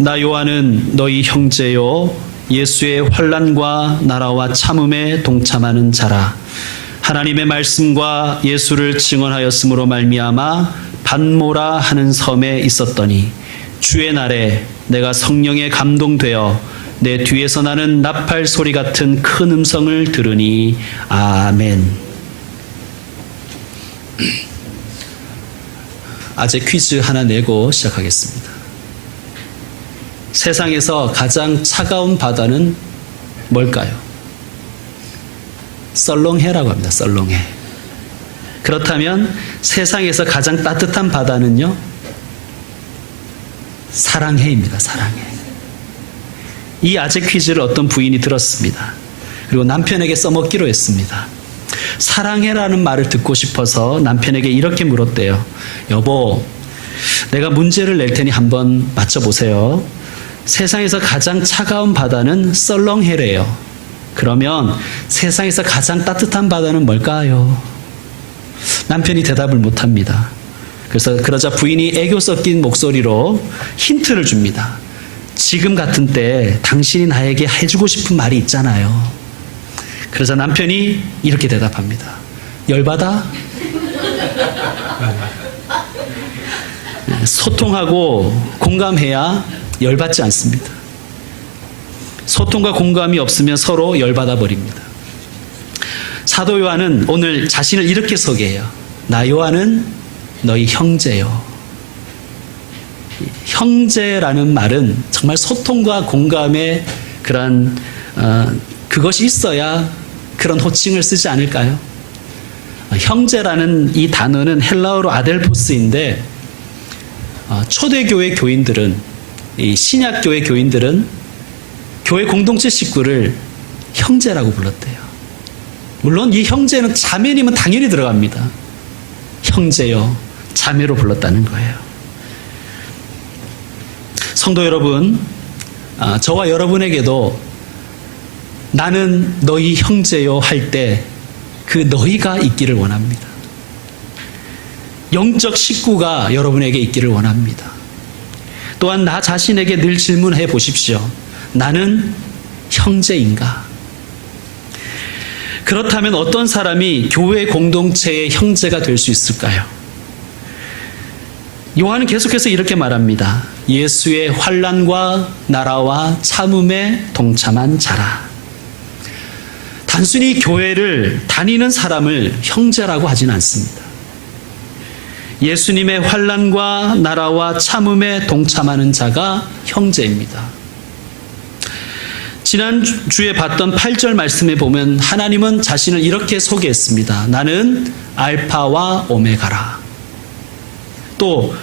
나 요한은 너희 형제요 예수의 환난과 나라와 참음에 동참하는 자라. 하나님의 말씀과 예수를 증언하였으므로 말미암아 반모라 하는 섬에 있었더니 주의 날에 내가 성령에 감동되어 내 뒤에서 나는 나팔 소리 같은 큰 음성을 들으니 아멘. 아재 퀴즈 하나 내고 시작하겠습니다. 세상에서 가장 차가운 바다는 뭘까요? 썰렁해라고 합니다. 썰렁해. 그렇다면 세상에서 가장 따뜻한 바다는요? 사랑해입니다. 사랑해. 이 아재 퀴즈를 어떤 부인이 들었습니다. 그리고 남편에게 써먹기로 했습니다. 사랑해라는 말을 듣고 싶어서 남편에게 이렇게 물었대요. 여보, 내가 문제를 낼 테니 한번 맞춰보세요. 세상에서 가장 차가운 바다는 썰렁해래요. 그러면 세상에서 가장 따뜻한 바다는 뭘까요? 남편이 대답을 못합니다. 그러자 부인이 애교 섞인 목소리로 힌트를 줍니다. 지금 같은 때 당신이 나에게 해주고 싶은 말이 있잖아요. 그러자 남편이 이렇게 대답합니다. 열받아? 소통하고 공감해야 열받지 않습니다. 소통과 공감이 없으면 서로 열받아 버립니다. 사도 요한은 오늘 자신을 이렇게 소개해요. 나 요한은 너희 형제요. 형제라는 말은 정말 소통과 공감의 그런 그것이 있어야 그런 호칭을 쓰지 않을까요? 형제라는 이 단어는 헬라어로 아델포스인데 초대교회 교인들은 이 신약교회 교인들은 교회 공동체 식구를 형제라고 불렀대요. 물론 이 형제는 자매님은 당연히 들어갑니다. 형제요, 자매로 불렀다는 거예요. 성도 여러분, 저와 여러분에게도 나는 너희 형제요 할 때 그 너희가 있기를 원합니다. 영적 식구가 여러분에게 있기를 원합니다. 또한 나 자신에게 늘 질문해 보십시오. 나는 형제인가? 그렇다면 어떤 사람이 교회 공동체의 형제가 될 수 있을까요? 요한은 계속해서 이렇게 말합니다. 예수의 환난과 나라와 참음에 동참한 자라. 단순히 교회를 다니는 사람을 형제라고 하진 않습니다. 예수님의 환난과 나라와 참음에 동참하는 자가 형제입니다. 지난주에 봤던 8절 말씀에 보면 하나님은 자신을 이렇게 소개했습니다. 나는 알파와 오메가라. 또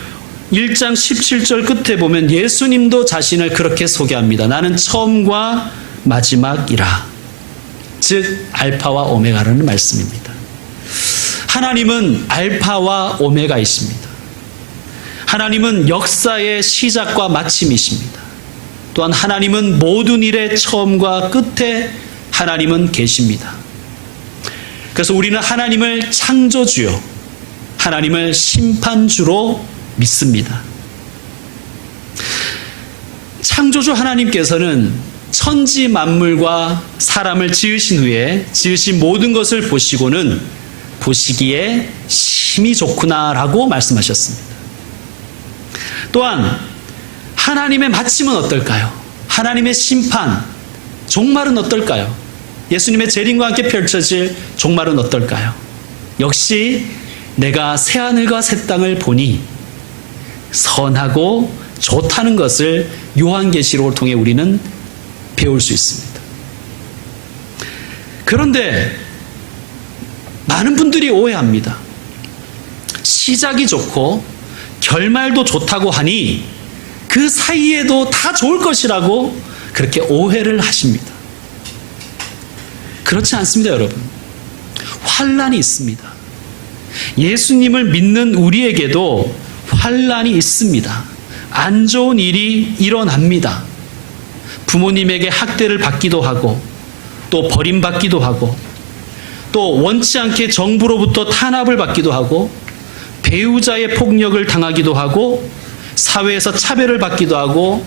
1장 17절 끝에 보면 예수님도 자신을 그렇게 소개합니다. 나는 처음과 마지막이라. 즉 알파와 오메가라는 말씀입니다. 하나님은 알파와 오메가이십니다. 하나님은 역사의 시작과 마침이십니다. 또한 하나님은 모든 일의 처음과 끝에 하나님은 계십니다. 그래서 우리는 하나님을 창조주요, 하나님을 심판주로 믿습니다. 창조주 하나님께서는 천지 만물과 사람을 지으신 후에 지으신 모든 것을 보시고는 보시기에 심히 좋구나라고 말씀하셨습니다. 또한 하나님의 마침은 어떨까요? 하나님의 심판, 종말은 어떨까요? 예수님의 재림과 함께 펼쳐질 종말은 어떨까요? 역시 내가 새하늘과 새 땅을 보니 선하고 좋다는 것을 요한계시록을 통해 우리는 배울 수 있습니다. 그런데 많은 분들이 오해합니다. 시작이 좋고 결말도 좋다고 하니 그 사이에도 다 좋을 것이라고 그렇게 오해를 하십니다. 그렇지 않습니다, 여러분. 환난이 있습니다. 예수님을 믿는 우리에게도 환난이 있습니다. 안 좋은 일이 일어납니다. 부모님에게 학대를 받기도 하고 또 버림받기도 하고 또 원치 않게 정부로부터 탄압을 받기도 하고 배우자의 폭력을 당하기도 하고 사회에서 차별을 받기도 하고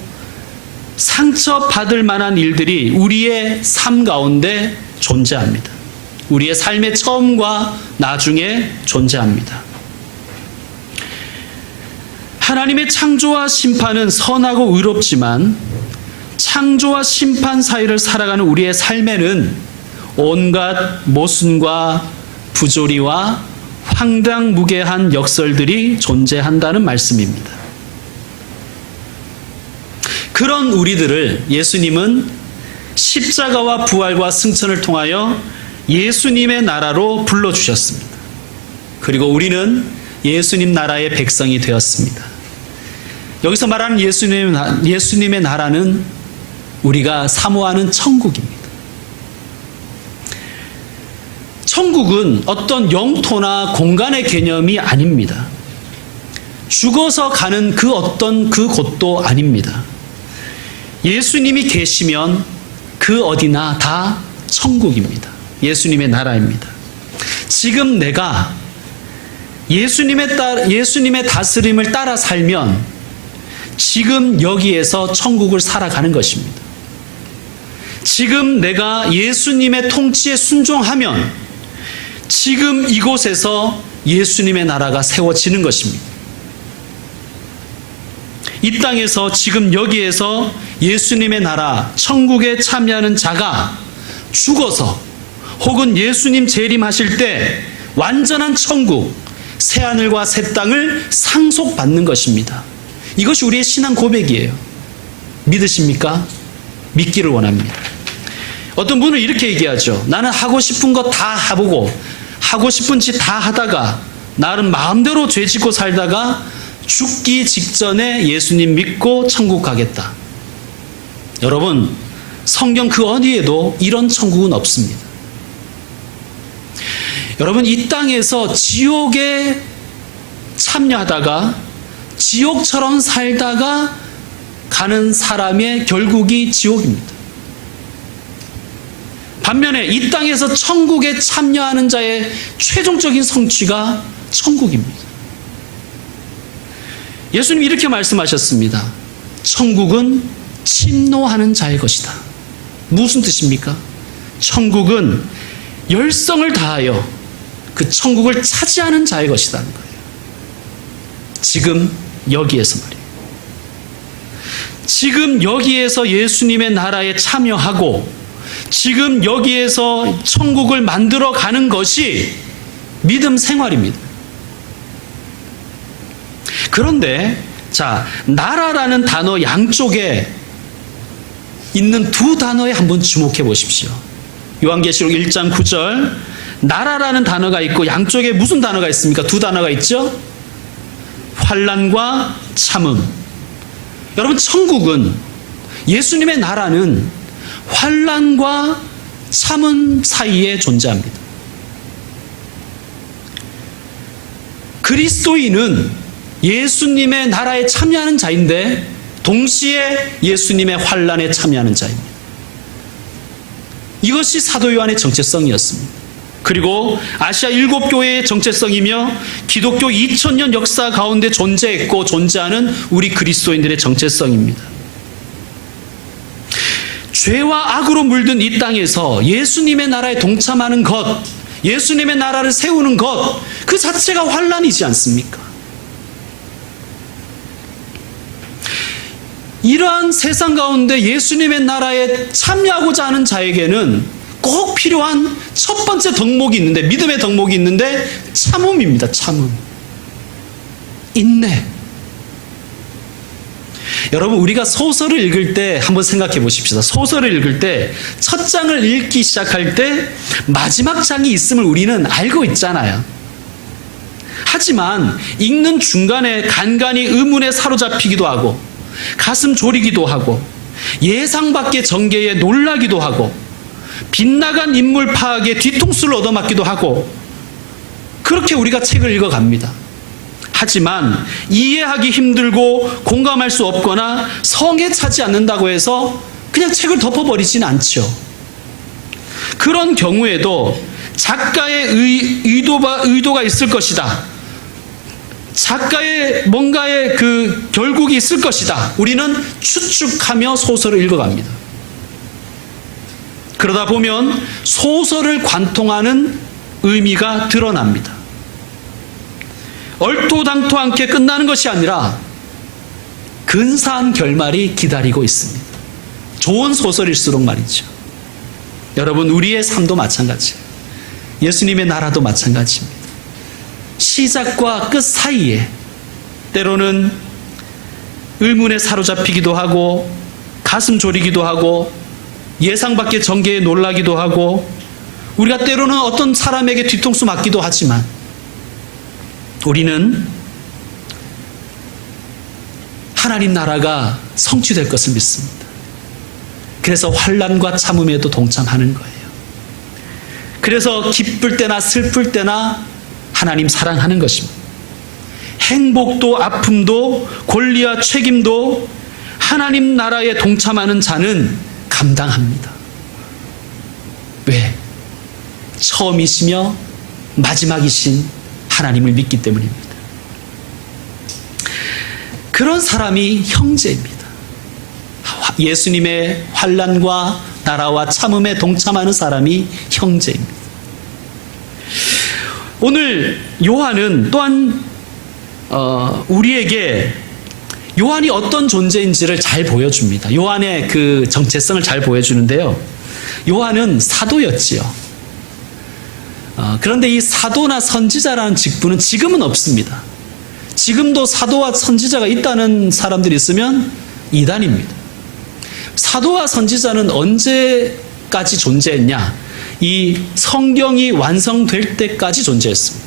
상처받을 만한 일들이 우리의 삶 가운데 존재합니다. 우리의 삶의 처음과 나중에 존재합니다. 하나님의 창조와 심판은 선하고 의롭지만 창조와 심판 사이를 살아가는 우리의 삶에는 온갖 모순과 부조리와 황당무계한 역설들이 존재한다는 말씀입니다. 그런 우리들을 예수님은 십자가와 부활과 승천을 통하여 예수님의 나라로 불러주셨습니다. 그리고 우리는 예수님 나라의 백성이 되었습니다. 여기서 말하는 예수님의 나라는 우리가 사모하는 천국입니다. 천국은 어떤 영토나 공간의 개념이 아닙니다. 죽어서 가는 그 어떤 그 곳도 아닙니다. 예수님이 계시면 그 어디나 다 천국입니다. 예수님의 나라입니다. 지금 내가 예수님의 다스림을 따라 살면 지금 여기에서 천국을 살아가는 것입니다. 지금 내가 예수님의 통치에 순종하면 지금 이곳에서 예수님의 나라가 세워지는 것입니다. 이 땅에서 지금 여기에서 예수님의 나라, 천국에 참여하는 자가 죽어서 혹은 예수님 재림하실 때 완전한 천국, 새하늘과 새 땅을 상속받는 것입니다. 이것이 우리의 신앙 고백이에요. 믿으십니까? 믿기를 원합니다. 어떤 분은 이렇게 얘기하죠. 나는 하고 싶은 거 다 해보고 하고 싶은 짓 다 하다가 나는 마음대로 죄 짓고 살다가 죽기 직전에 예수님 믿고 천국 가겠다. 여러분, 성경 그 어디에도 이런 천국은 없습니다. 여러분, 이 땅에서 지옥에 참여하다가 지옥처럼 살다가 가는 사람의 결국이 지옥입니다. 반면에 이 땅에서 천국에 참여하는 자의 최종적인 성취가 천국입니다. 예수님이 이렇게 말씀하셨습니다. 천국은 침노하는 자의 것이다. 무슨 뜻입니까? 천국은 열성을 다하여 그 천국을 차지하는 자의 것이라는 거예요. 지금 여기에서 말이에요. 지금 여기에서 예수님의 나라에 참여하고 지금 여기에서 천국을 만들어 가는 것이 믿음 생활입니다. 그런데 나라라는 단어 양쪽에 있는 두 단어에 한번 주목해 보십시오. 요한계시록 1장 9절 나라라는 단어가 있고 양쪽에 무슨 단어가 있습니까? 두 단어가 있죠? 환난과 참음. 여러분, 천국은, 예수님의 나라는 환난과 참음 사이에 존재합니다. 그리스도인은 예수님의 나라에 참여하는 자인데 동시에 예수님의 환난에 참여하는 자입니다. 이것이 사도 요한의 정체성이었습니다. 그리고 아시아 7교회의 정체성이며 기독교 2000년 역사 가운데 존재했고 존재하는 우리 그리스도인들의 정체성입니다. 죄와 악으로 물든 이 땅에서 예수님의 나라에 동참하는 것, 예수님의 나라를 세우는 것, 그 자체가 환난이지 않습니까? 이러한 세상 가운데 예수님의 나라에 참여하고자 하는 자에게는 꼭 필요한 첫 번째 덕목이 있는데, 믿음의 덕목이 있는데 참음입니다. 참음. 인내. 여러분, 우리가 소설을 읽을 때 한번 생각해 보십시다. 소설을 읽을 때 첫 장을 읽기 시작할 때 마지막 장이 있음을 우리는 알고 있잖아요. 하지만 읽는 중간에 간간히 의문에 사로잡히기도 하고 가슴 졸이기도 하고 예상 밖의 전개에 놀라기도 하고 빗나간 인물 파악에 뒤통수를 얻어맞기도 하고 그렇게 우리가 책을 읽어갑니다. 하지만 이해하기 힘들고 공감할 수 없거나 성에 차지 않는다고 해서 그냥 책을 덮어버리지는 않죠. 그런 경우에도 작가의 의도가 있을 것이다. 작가의 뭔가의 그 결국이 있을 것이다. 우리는 추측하며 소설을 읽어갑니다. 그러다 보면 소설을 관통하는 의미가 드러납니다. 얼토당토 않게 끝나는 것이 아니라 근사한 결말이 기다리고 있습니다. 좋은 소설일수록 말이죠. 여러분, 우리의 삶도 마찬가지예요. 예수님의 나라도 마찬가지입니다. 시작과 끝 사이에 때로는 의문에 사로잡히기도 하고 가슴 졸이기도 하고 예상 밖의 전개에 놀라기도 하고 우리가 때로는 어떤 사람에게 뒤통수 맞기도 하지만 우리는 하나님 나라가 성취될 것을 믿습니다. 그래서 환난과 참음에도 동참하는 거예요. 그래서 기쁠 때나 슬플 때나 하나님 사랑하는 것입니다. 행복도 아픔도 권리와 책임도 하나님 나라에 동참하는 자는 감당합니다. 왜? 처음이시며 마지막이신 하나님을 믿기 때문입니다. 그런 사람이 형제입니다. 예수님의 환난과 나라와 참음에 동참하는 사람이 형제입니다. 오늘 요한은 또한 우리에게 요한이 어떤 존재인지를 잘 보여줍니다. 요한의 그 정체성을 잘 보여주는데요. 요한은 사도였지요. 그런데 이 사도나 선지자라는 직분은 지금은 없습니다. 지금도 사도와 선지자가 있다는 사람들이 있으면 이단입니다. 사도와 선지자는 언제까지 존재했냐? 이 성경이 완성될 때까지 존재했습니다.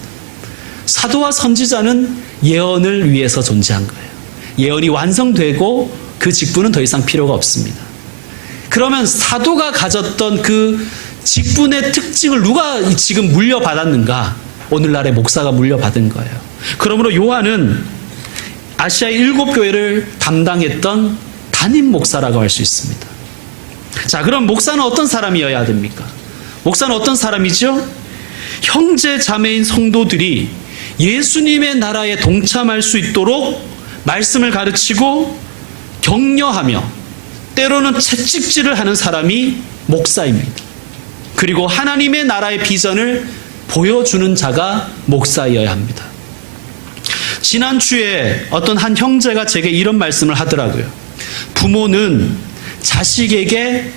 사도와 선지자는 예언을 위해서 존재한 거예요. 예언이 완성되고 그 직분은 더 이상 필요가 없습니다. 그러면 사도가 가졌던 그 직분의 특징을 누가 지금 물려받았는가? 오늘날의 목사가 물려받은 거예요. 그러므로 요한은 아시아의 7교회를 담당했던 담임 목사라고 할 수 있습니다. 자, 그럼 목사는 어떤 사람이어야 됩니까? 목사는 어떤 사람이죠? 형제 자매인 성도들이 예수님의 나라에 동참할 수 있도록 말씀을 가르치고 격려하며 때로는 채찍질을 하는 사람이 목사입니다. 그리고 하나님의 나라의 비전을 보여주는 자가 목사여야 합니다. 지난주에 어떤 한 형제가 제게 이런 말씀을 하더라고요. 부모는 자식에게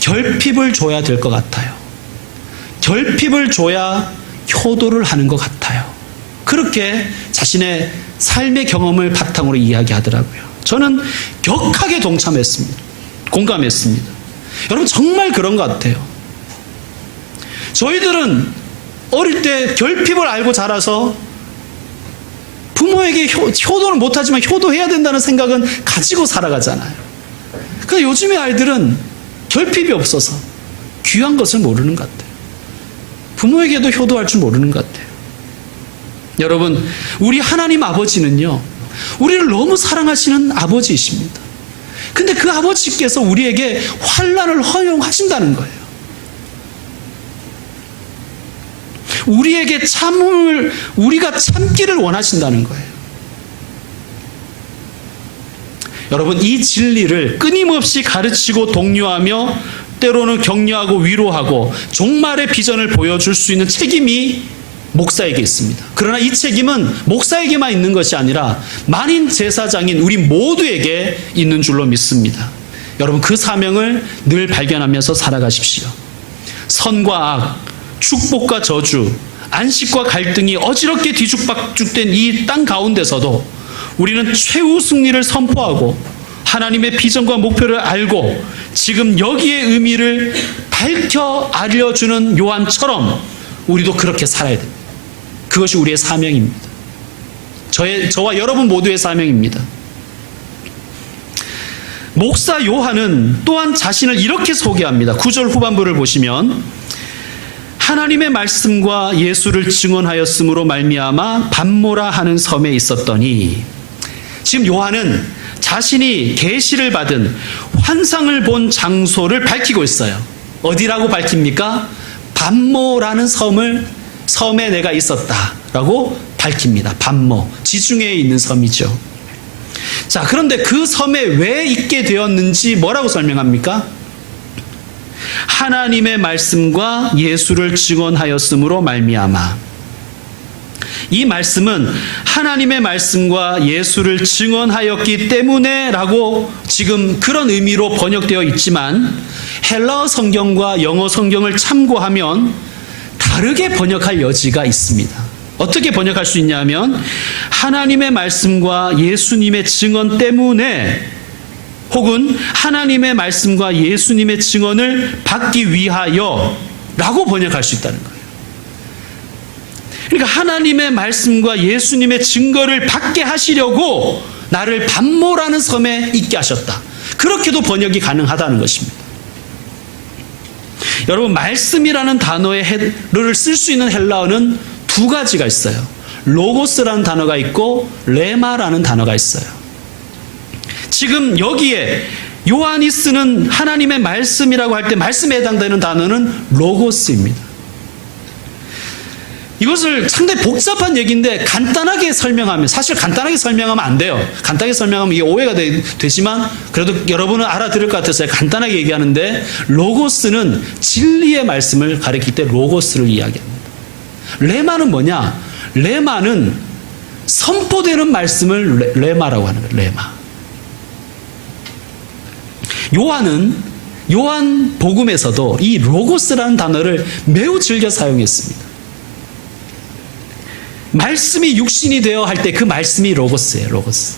결핍을 줘야 될 것 같아요. 결핍을 줘야 효도를 하는 것 같아요. 그렇게 자신의 삶의 경험을 바탕으로 이야기하더라고요. 저는 격하게 동참했습니다. 공감했습니다. 여러분, 정말 그런 것 같아요. 저희들은 어릴 때 결핍을 알고 자라서 부모에게 효도는 못하지만 효도해야 된다는 생각은 가지고 살아가잖아요. 그런데 요즘의 아이들은 결핍이 없어서 귀한 것을 모르는 것 같아요. 부모에게도 효도할 줄 모르는 것 같아요. 여러분, 우리 하나님 아버지는요, 우리를 너무 사랑하시는 아버지이십니다. 근데 그 아버지께서 우리에게 환난을 허용하신다는 거예요. 우리에게 참음을, 우리가 참기를 원하신다는 거예요. 여러분, 이 진리를 끊임없이 가르치고 독려하며 때로는 격려하고 위로하고 종말의 비전을 보여줄 수 있는 책임이 목사에게 있습니다. 그러나 이 책임은 목사에게만 있는 것이 아니라 만인 제사장인 우리 모두에게 있는 줄로 믿습니다. 여러분, 그 사명을 늘 발견하면서 살아가십시오. 선과 악, 축복과 저주, 안식과 갈등이 어지럽게 뒤죽박죽된 이 땅 가운데서도 우리는 최후 승리를 선포하고 하나님의 비전과 목표를 알고 지금 여기의 의미를 밝혀 알려주는 요한처럼 우리도 그렇게 살아야 됩니다. 그것이 우리의 사명입니다. 저와 여러분 모두의 사명입니다. 목사 요한은 또한 자신을 이렇게 소개합니다. 9절 후반부를 보시면 하나님의 말씀과 예수를 증언하였으므로 말미암아 밤모라 하는 섬에 있었더니, 지금 요한은 자신이 계시를 받은 환상을 본 장소를 밝히고 있어요. 어디라고 밝힙니까? 밤모라는 섬에 내가 있었다라고 밝힙니다. 밤모, 지중해에 있는 섬이죠. 자, 그런데 그 섬에 왜 있게 되었는지 뭐라고 설명합니까? 하나님의 말씀과 예수를 증언하였으므로 말미암아. 이 말씀은 하나님의 말씀과 예수를 증언하였기 때문에 라고 지금 그런 의미로 번역되어 있지만 헬라어 성경과 영어 성경을 참고하면 다르게 번역할 여지가 있습니다. 어떻게 번역할 수 있냐면 하나님의 말씀과 예수님의 증언 때문에 혹은 하나님의 말씀과 예수님의 증언을 받기 위하여 라고 번역할 수 있다는 거예요. 그러니까 하나님의 말씀과 예수님의 증거를 받게 하시려고 나를 밤모라는 섬에 있게 하셨다. 그렇게도 번역이 가능하다는 것입니다. 여러분, 말씀이라는 단어를 쓸 수 있는 헬라어는 두 가지가 있어요. 로고스라는 단어가 있고 레마라는 단어가 있어요. 지금 여기에 요한이 쓰는 하나님의 말씀이라고 할 때 말씀에 해당되는 단어는 로고스입니다. 이것을 상당히 복잡한 얘기인데 간단하게 설명하면, 사실 간단하게 설명하면 안 돼요. 간단하게 설명하면 이게 오해가 되지만 그래도 여러분은 알아들을 것 같아서 간단하게 얘기하는데, 로고스는 진리의 말씀을 가리킬 때 로고스를 이야기합니다. 레마는 뭐냐? 레마는 선포되는 말씀을 레마라고 하는 거예요. 레마. 요한 복음에서도 이 로고스라는 단어를 매우 즐겨 사용했습니다. 말씀이 육신이 되어 할 때 그 말씀이 로고스예요. 로고스.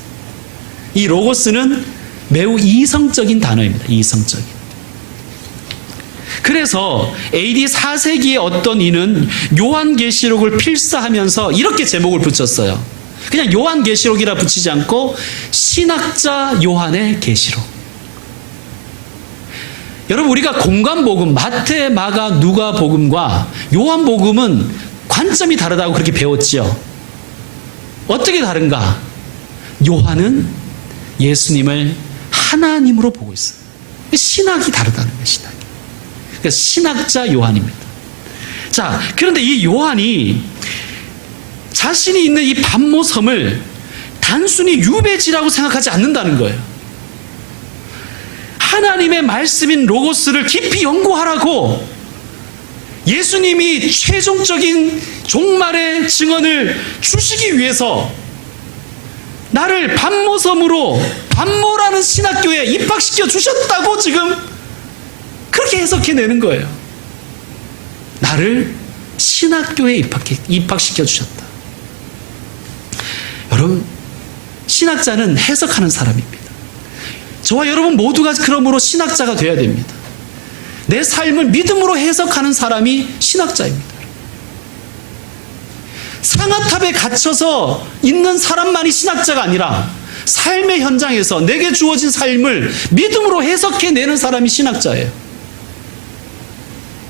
이 로고스는 매우 이성적인 단어입니다. 이성적인. 그래서 AD 4세기의 어떤 이는 요한계시록을 필사하면서 이렇게 제목을 붙였어요. 그냥 요한계시록이라 붙이지 않고 신학자 요한의 계시록. 여러분, 우리가 공관복음, 마태, 마가, 누가 복음과 요한복음은 관점이 다르다고 그렇게 배웠지요. 어떻게 다른가? 요한은 예수님을 하나님으로 보고 있어요. 신학이 다르다는 거예요. 신학이. 그래서 신학자 요한입니다. 자, 그런데 이 요한이 자신이 있는 이 밤모섬을 단순히 유배지라고 생각하지 않는다는 거예요. 하나님의 말씀인 로고스를 깊이 연구하라고 예수님이 최종적인 종말의 증언을 주시기 위해서 나를 밤모섬으로, 밤모라는 신학교에 입학시켜 주셨다고 지금 그렇게 해석해내는 거예요. 나를 신학교에 입학시켜 주셨다. 여러분, 신학자는 해석하는 사람입니다. 저와 여러분 모두가 그러므로 신학자가 되어야 됩니다. 내 삶을 믿음으로 해석하는 사람이 신학자입니다. 상아탑에 갇혀서 있는 사람만이 신학자가 아니라 삶의 현장에서 내게 주어진 삶을 믿음으로 해석해내는 사람이 신학자예요.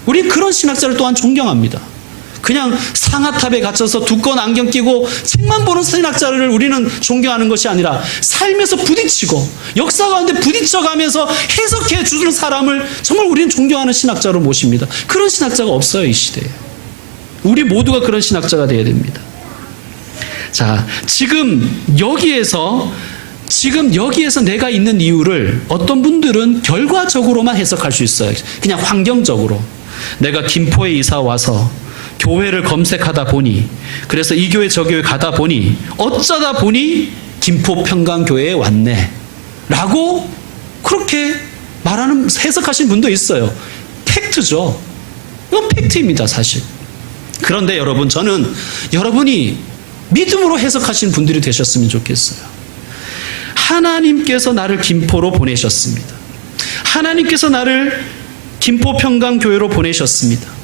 우린 그런 신학자를 또한 존경합니다. 그냥 상아탑에 갇혀서 두꺼운 안경 끼고 책만 보는 신학자를 우리는 존경하는 것이 아니라 삶에서 부딪히고 역사 가운데 부딪혀가면서 해석해 주는 사람을 정말 우리는 존경하는 신학자로 모십니다. 그런 신학자가 없어요, 이 시대에. 우리 모두가 그런 신학자가 되어야 됩니다. 자, 지금 여기에서 내가 있는 이유를 어떤 분들은 결과적으로만 해석할 수 있어요. 그냥 환경적으로. 내가 김포에 이사 와서 교회를 검색하다 보니, 그래서 이 교회 저 교회 가다 보니 어쩌다 보니 김포 평강교회에 왔네 라고 그렇게 말하는, 해석하신 분도 있어요. 팩트죠. 이건 팩트입니다, 사실. 그런데 여러분, 저는 여러분이 믿음으로 해석하신 분들이 되셨으면 좋겠어요. 하나님께서 나를 김포로 보내셨습니다. 하나님께서 나를 김포 평강교회로 보내셨습니다.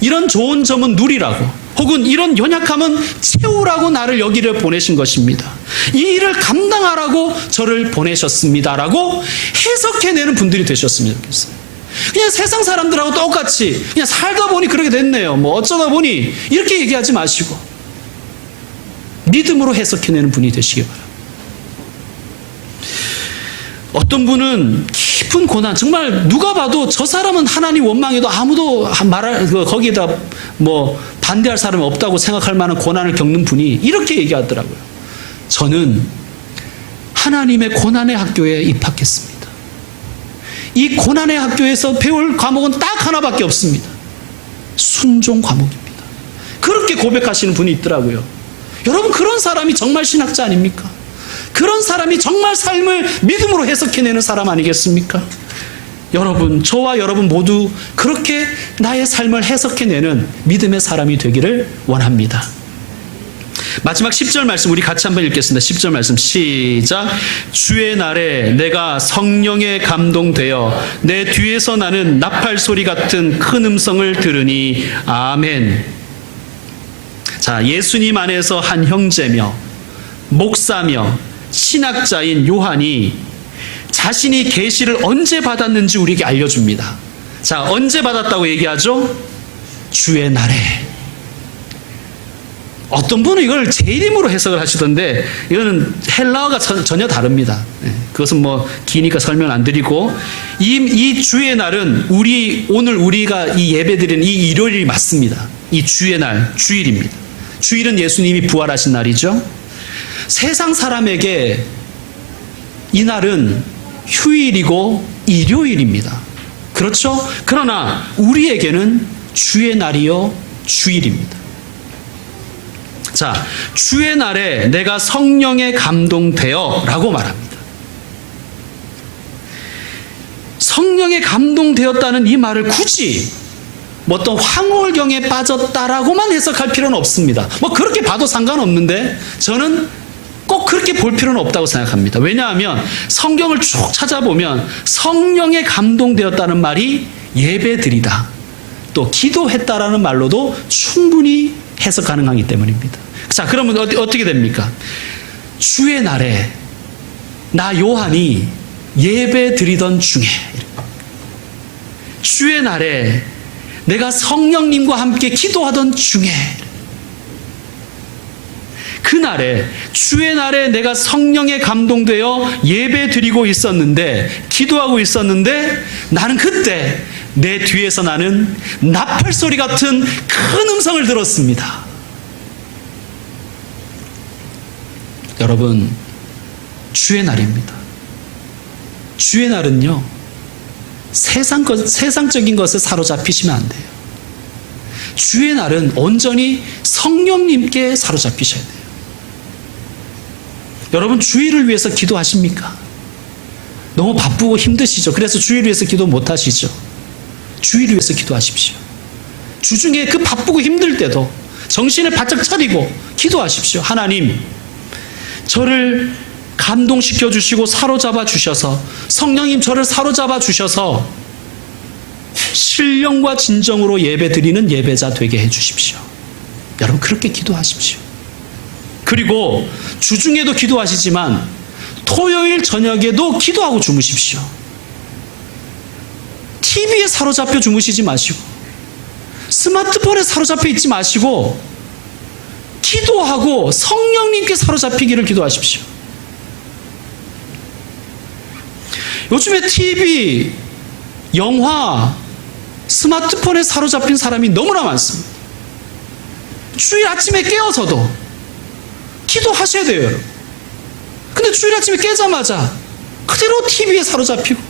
이런 좋은 점은 누리라고, 혹은 이런 연약함은 채우라고 나를 여기를 보내신 것입니다. 이 일을 감당하라고 저를 보내셨습니다라고 해석해내는 분들이 되셨으면 좋겠어요. 그냥 세상 사람들하고 똑같이 그냥 살다 보니 그렇게 됐네요, 뭐 어쩌다 보니, 이렇게 얘기하지 마시고 믿음으로 해석해내는 분이 되시기 바랍니다. 어떤 분은 깊은 고난, 정말 누가 봐도 저 사람은 하나님 원망해도 아무도 거기에다 뭐 반대할 사람이 없다고 생각할 만한 고난을 겪는 분이 이렇게 얘기하더라고요. 저는 하나님의 고난의 학교에 입학했습니다. 이 고난의 학교에서 배울 과목은 딱 하나밖에 없습니다. 순종 과목입니다. 그렇게 고백하시는 분이 있더라고요. 여러분, 그런 사람이 정말 신학자 아닙니까? 그런 사람이 정말 삶을 믿음으로 해석해내는 사람 아니겠습니까? 여러분, 저와 여러분 모두 그렇게 나의 삶을 해석해내는 믿음의 사람이 되기를 원합니다. 마지막 10절 말씀 우리 같이 한번 읽겠습니다. 10절 말씀 시작. 주의 날에 내가 성령에 감동되어 내 뒤에서 나는 나팔 소리 같은 큰 음성을 들으니 아멘. 자, 예수님 안에서 한 형제며 목사며 신학자인 요한이 자신이 계시를 언제 받았는지 우리에게 알려줍니다. 자, 언제 받았다고 얘기하죠? 주의 날에. 어떤 분은 이걸 제이름으로 해석을 하시던데 이거는 헬라어가 전혀 다릅니다. 그것은 뭐 기니까 설명 안 드리고 이 주의 날은 오늘 우리가 이 예배 드리는 이 일요일이 맞습니다. 이 주의 날, 주일입니다. 주일은 예수님이 부활하신 날이죠. 세상 사람에게 이 날은 휴일이고 일요일입니다. 그렇죠? 그러나 우리에게는 주의 날이요 주일입니다. 자, 주의 날에 내가 성령에 감동되어 라고 말합니다. 성령에 감동되었다는 이 말을 굳이 뭐 어떤 황홀경에 빠졌다라고만 해석할 필요는 없습니다. 뭐 그렇게 봐도 상관없는데 저는 꼭 그렇게 볼 필요는 없다고 생각합니다. 왜냐하면 성경을 쭉 찾아보면 성령에 감동되었다는 말이 예배드리다, 또 기도했다라는 말로도 충분히 해석 가능하기 때문입니다. 자, 그러면 어떻게 됩니까? 주의 날에 나 요한이 예배 드리던 중에, 주의 날에 내가 성령님과 함께 기도하던 중에, 그날에 주의 날에 내가 성령에 감동되어 예배 드리고 있었는데, 기도하고 있었는데, 나는 그때 내 뒤에서 나는 나팔 소리 같은 큰 음성을 들었습니다. 여러분, 주의 날입니다. 주의 날은요, 세상적인 것에 사로잡히시면 안 돼요. 주의 날은 온전히 성령님께 사로잡히셔야 돼요. 여러분, 주일을 위해서 기도하십니까? 너무 바쁘고 힘드시죠? 그래서 주일을 위해서 기도 못 하시죠? 주일을 위해서 기도하십시오. 주중에 그 바쁘고 힘들 때도 정신을 바짝 차리고 기도하십시오. 하나님, 저를 감동시켜 주시고 사로잡아 주셔서, 성령님 저를 사로잡아 주셔서 신령과 진정으로 예배드리는 예배자 되게 해 주십시오. 여러분, 그렇게 기도하십시오. 그리고 주중에도 기도하시지만 토요일 저녁에도 기도하고 주무십시오. TV에 사로잡혀 주무시지 마시고, 스마트폰에 사로잡혀 있지 마시고, 기도하고 성령님께 사로잡히기를 기도하십시오. 요즘에 TV, 영화, 스마트폰에 사로잡힌 사람이 너무나 많습니다. 주일 아침에 깨어서도 기도하셔야 돼요, 여러분. 근데 주일 아침에 깨자마자 그대로 TV에 사로잡히고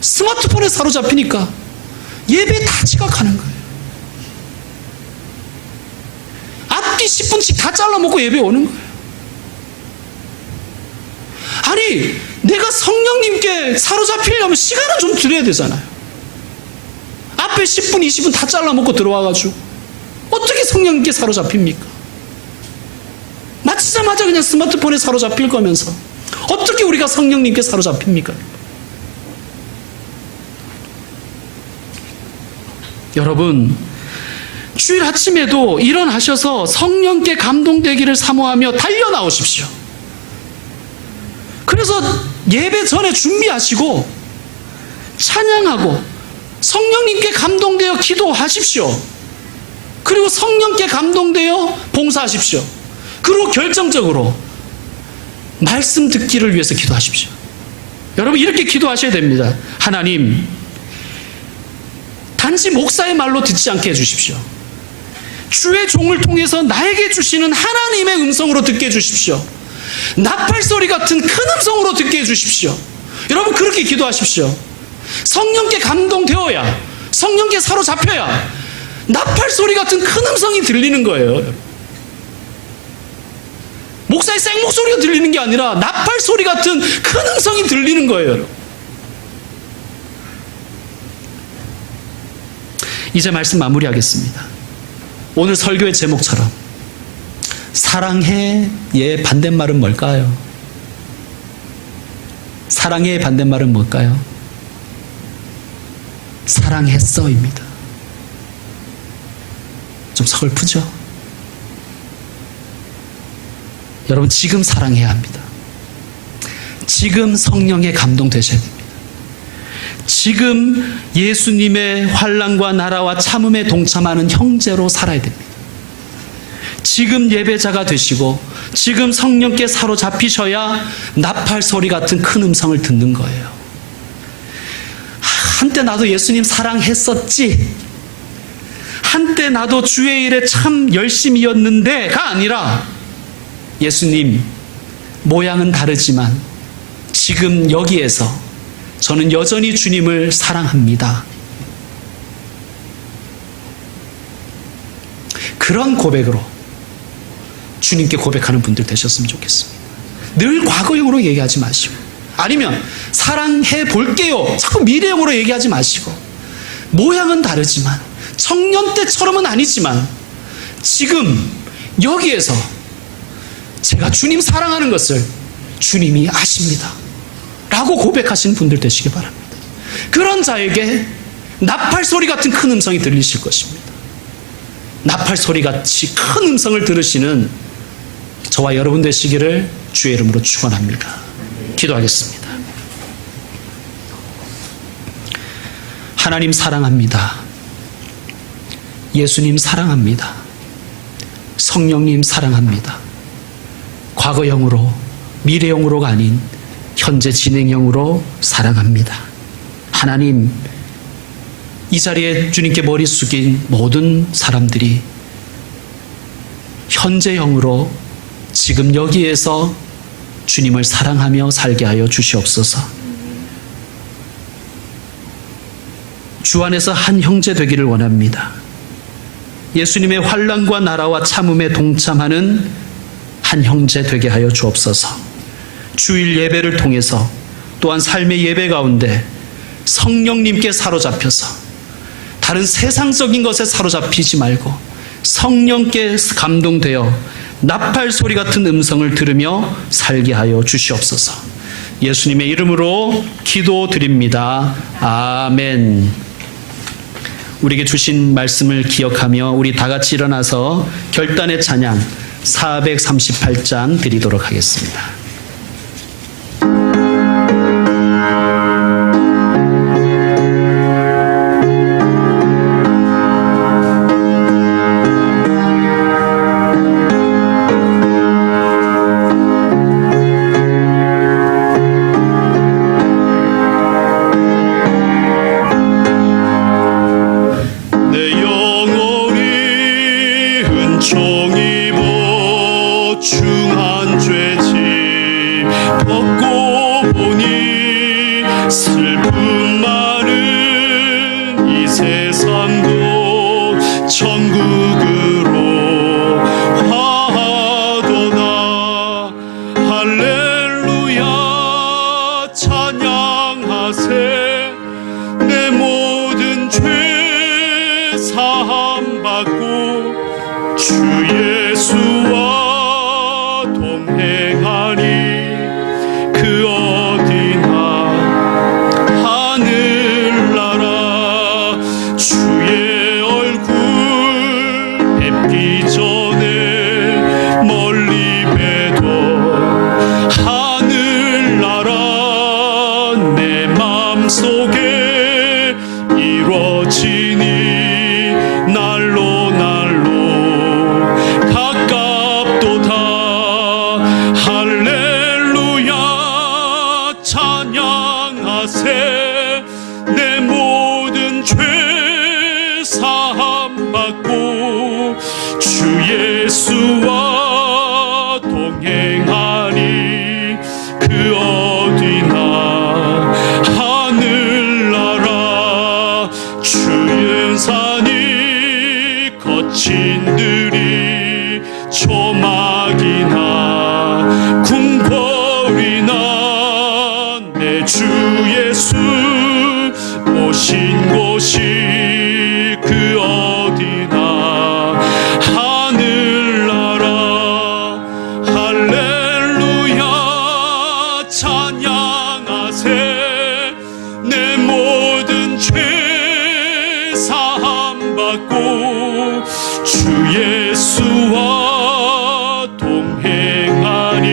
스마트폰에 사로잡히니까 예배 다 지각하는 거예요. 앞뒤 10분씩 다 잘라먹고 예배 오는 거예요. 아니, 내가 성령님께 사로잡히려면 시간을 좀 드려야 되잖아요. 앞에 10분, 20분 다 잘라먹고 들어와가지고 어떻게 성령님께 사로잡힙니까? 마치자마자 그냥 스마트폰에 사로잡힐 거면서 어떻게 우리가 성령님께 사로잡힙니까? 여러분, 주일 아침에도 일어나셔서 성령께 감동되기를 사모하며 달려나오십시오. 그래서 예배 전에 준비하시고 찬양하고 성령님께 감동되어 기도하십시오. 그리고 성령께 감동되어 봉사하십시오. 그리고 결정적으로 말씀 듣기를 위해서 기도하십시오. 여러분 이렇게 기도하셔야 됩니다. 하나님, 단지 목사의 말로 듣지 않게 해주십시오. 주의 종을 통해서 나에게 주시는 하나님의 음성으로 듣게 해주십시오. 나팔소리 같은 큰 음성으로 듣게 해주십시오. 여러분 그렇게 기도하십시오. 성령께 감동되어야, 성령께 사로잡혀야 나팔소리 같은 큰 음성이 들리는 거예요. 목사의 생목소리가 들리는 게 아니라 나팔소리 같은 큰 음성이 들리는 거예요. 이제 말씀 마무리하겠습니다. 오늘 설교의 제목처럼 사랑해의 반대말은 뭘까요? 사랑해의 반대말은 뭘까요? 사랑했어입니다. 좀 서글프죠? 여러분 지금 사랑해야 합니다. 지금 성령에 감동되셔야 됩니다. 지금 예수님의 환난과 나라와 참음에 동참하는 형제로 살아야 됩니다. 지금 예배자가 되시고 지금 성령께 사로잡히셔야 나팔 소리 같은 큰 음성을 듣는 거예요. 한때 나도 예수님 사랑했었지, 한때 나도 주의 일에 참 열심이었는데가 아니라 예수님, 모양은 다르지만 지금 여기에서 저는 여전히 주님을 사랑합니다. 그런 고백으로 주님께 고백하는 분들 되셨으면 좋겠습니다. 늘 과거형으로 얘기하지 마시고, 아니면 사랑해 볼게요 자꾸 미래형으로 얘기하지 마시고, 모양은 다르지만 청년 때처럼은 아니지만 지금 여기에서 제가 주님 사랑하는 것을 주님이 아십니다 라고 고백하시는 분들 되시기 바랍니다. 그런 자에게 나팔소리 같은 큰 음성이 들리실 것입니다. 나팔소리 같이 큰 음성을 들으시는 저와 여러분 되시기를 주의 이름으로 축원합니다. 기도하겠습니다. 하나님 사랑합니다. 예수님 사랑합니다. 성령님 사랑합니다. 과거형으로, 미래형으로가 아닌 현재 진행형으로 사랑합니다. 하나님, 이 자리에 주님께 머리 숙인 모든 사람들이 현재형으로 지금 여기에서 주님을 사랑하며 살게 하여 주시옵소서. 주 안에서 한 형제 되기를 원합니다. 예수님의 환난과 나라와 참음에 동참하는 한 형제 되게 하여 주옵소서. 주일 예배를 통해서 또한 삶의 예배 가운데 성령님께 사로잡혀서 다른 세상적인 것에 사로잡히지 말고 성령께 감동되어 나팔 소리 같은 음성을 들으며 살게 하여 주시옵소서. 예수님의 이름으로 기도드립니다. 아멘. 우리에게 주신 말씀을 기억하며 우리 다 같이 일어나서 결단의 찬양 438장 드리도록 하겠습니다. 슬픔 많은 이 세상도 천국으로 화하도다. 할렐루야 찬양하세. 내 모든 죄 사함 받고 주 예수와 동행하니 그 주의 얼굴 뵙기 전에 멀리 뵈도 하늘나라 내 맘속에 이루어지니 날로 날로 가깝도다. 할렐루야 찬양 찬양하세. 내 모든 죄 사함 받고 주 예수와 동행하니 그 어디나 하늘나라. 주의 산이 거친 들이 조막이나 궁궐이나 내 주 예수 오신 곳이 그 어디나 하늘나라. 할렐루야 찬양하세. 내 모든 죄 사함 받고 주 예수와 동행하니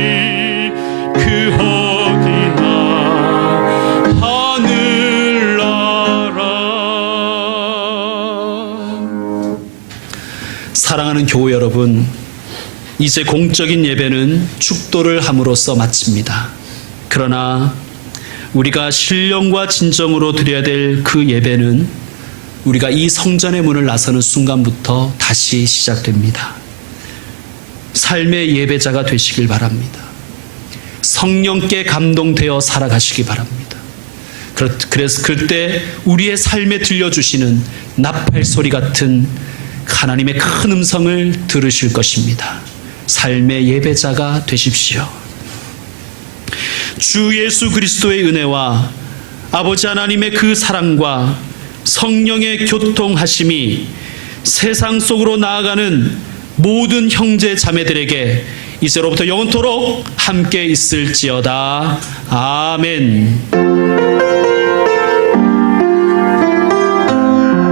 그 어디나 하늘나라. 사랑하는 교우 여러분, 이제 공적인 예배는 축도를 함으로써 마칩니다. 그러나 우리가 신령과 진정으로 드려야 될 그 예배는 우리가 이 성전의 문을 나서는 순간부터 다시 시작됩니다. 삶의 예배자가 되시길 바랍니다. 성령께 감동되어 살아가시기 바랍니다. 그래서 그때 우리의 삶에 들려주시는 나팔 소리 같은 하나님의 큰 음성을 들으실 것입니다. 삶의 예배자가 되십시오. 주 예수 그리스도의 은혜와 아버지 하나님의 그 사랑과 성령의 교통하심이 세상 속으로 나아가는 모든 형제 자매들에게 이제로부터 영원토록 함께 있을지어다. 아멘.